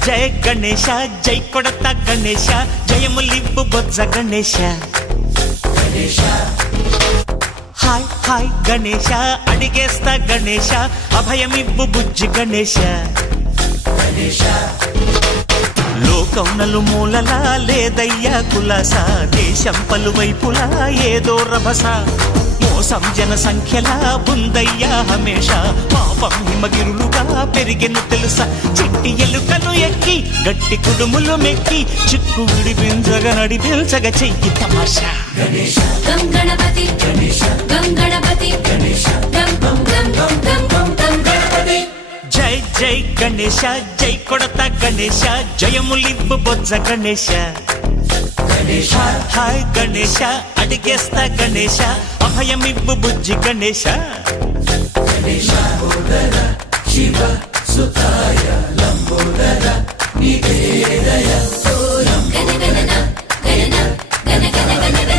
జయ గణేశ జై కొడత గణేశ జయములివ్వు బొజ్జ Ganesha hi hi Ganesha అడిగేస్తా Ganesha అభయమివ్వు బుజ్జి గణేశ లోకం నలుమూలలా లేదయ్యా కులాస దేశం పలువైపులా ఏదో రభస మోసం జన సంఖ్యలా ఉందయ్యా హమేష పాపం హిమగిరులుగా పెరిగెను తెలుసా చిట్టి ఎలుకలు ఎక్కి గట్టి కుడుములు మెక్కి చిక్కు విడిపించగా నడిపించగ చెయ్యి తమాషా గం గణపతి గం గణపతి గం గం గం గం గం గం గణపతి జై జై గణేశ జై కొడత గణేశ జయములివ్వు బొజ్జ గణేశ హాయ్ గణేశ అడిగేస్తా గణేశ అభయమివ్వు బుజ్జి గణేశ శివ సుతాయ లంబోదర నివేదయ గణ గణ గణ గణ గణ గణ